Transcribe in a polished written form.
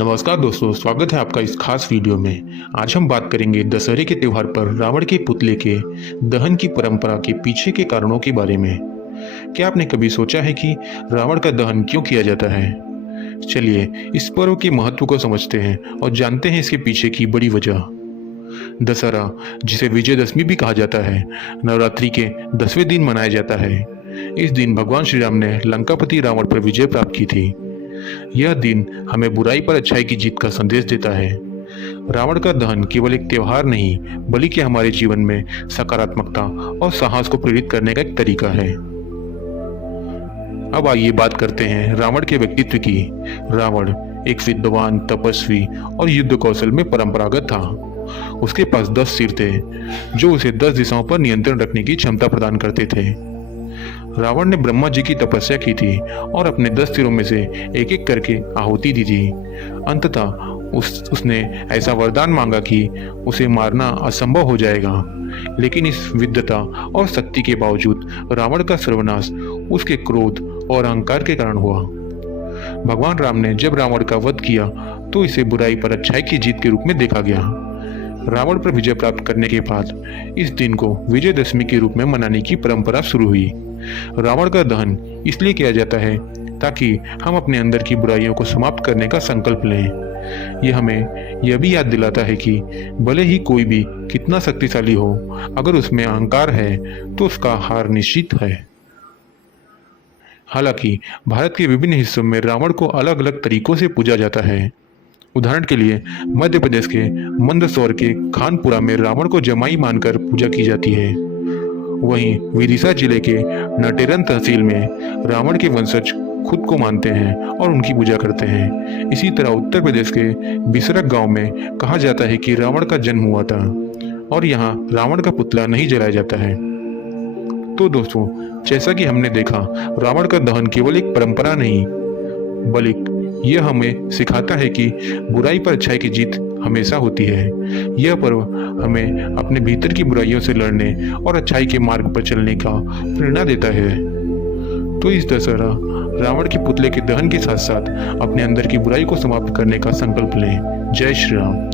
नमस्कार दोस्तों, स्वागत है आपका इस खास वीडियो में। आज हम बात करेंगे दशहरे के त्योहार पर रावण के पुतले के दहन की परंपरा के पीछे के कारणों के बारे में। क्या आपने कभी सोचा है कि रावण का दहन क्यों किया जाता है? चलिए इस पर्व के महत्व को समझते हैं और जानते हैं इसके पीछे की बड़ी वजह। दशहरा, जिसे विजयदशमी भी कहा जाता है, नवरात्रि के 10वें दिन मनाया जाता है। इस दिन भगवान श्री राम ने लंकापति रावण पर विजय प्राप्त की थी। यह दिन हमें बुराई पर अच्छाई की जीत का संदेश देता है। रावण का दहन केवल एक त्योहार नहीं, बल्कि हमारे जीवन में सकारात्मकता और साहस को प्रेरित करने का एक तरीका है। अब आइए बात करते हैं रावण के व्यक्तित्व की। रावण एक विद्वान, तपस्वी और युद्ध कौशल में परंपरागत था। उसके पास 10 सिर थे, जो उसे 10 दिशाओं पर नियंत्रण रखने की क्षमता प्रदान करते थे। रावण ने ब्रह्मा जी की तपस्या की थी और अपने 10 सिरों में से एक एक करके आहुति दी थी। अंततः उसने ऐसा वरदान मांगा कि उसे मारना असंभव हो जाएगा। लेकिन इस विद्वता और शक्ति के बावजूद रावण का सर्वनाश उसके क्रोध और अहंकार के कारण हुआ। भगवान राम ने जब रावण का वध किया तो इसे बुराई पर अच्छाई की जीत के रूप में देखा गया। रावण पर विजय प्राप्त करने के बाद इस दिन को विजयदशमी के रूप में मनाने की परंपरा शुरू हुई। रावण का दहन इसलिए किया जाता है ताकि हम अपने अंदर की बुराइयों को समाप्त करने का संकल्प लें। यह हमें यह भी याद दिलाता है कि भले ही कोई भी कितना शक्तिशाली हो, अगर उसमें अहंकार है तो उसका हार निश्चित है। हालांकि भारत के विभिन्न हिस्सों में रावण को अलग अलग तरीकों से पूजा जाता है। उदाहरण के लिए मध्य प्रदेश के मंदसौर के खानपुरा में रावण को जमाई मानकर पूजा की जाती है। वहीं विदिशा जिले के नटेरन तहसील में रावण के वंशज खुद को मानते हैं और उनकी पूजा करते हैं। इसी तरह उत्तर प्रदेश के बिसरक गांव में कहा जाता है कि रावण का जन्म हुआ था और यहाँ रावण का पुतला नहीं जलाया जाता है। तो दोस्तों, जैसा कि हमने देखा, रावण का दहन केवल एक परंपरा नहीं, बल्कि यह हमें सिखाता है कि बुराई पर अच्छाई की जीत हमेशा होती है। यह पर्व हमें अपने भीतर की बुराइयों से लड़ने और अच्छाई के मार्ग पर चलने का प्रेरणा देता है। तो इस दशहरा रावण के पुतले के दहन के साथ साथ अपने अंदर की बुराई को समाप्त करने का संकल्प लें। जय श्री राम।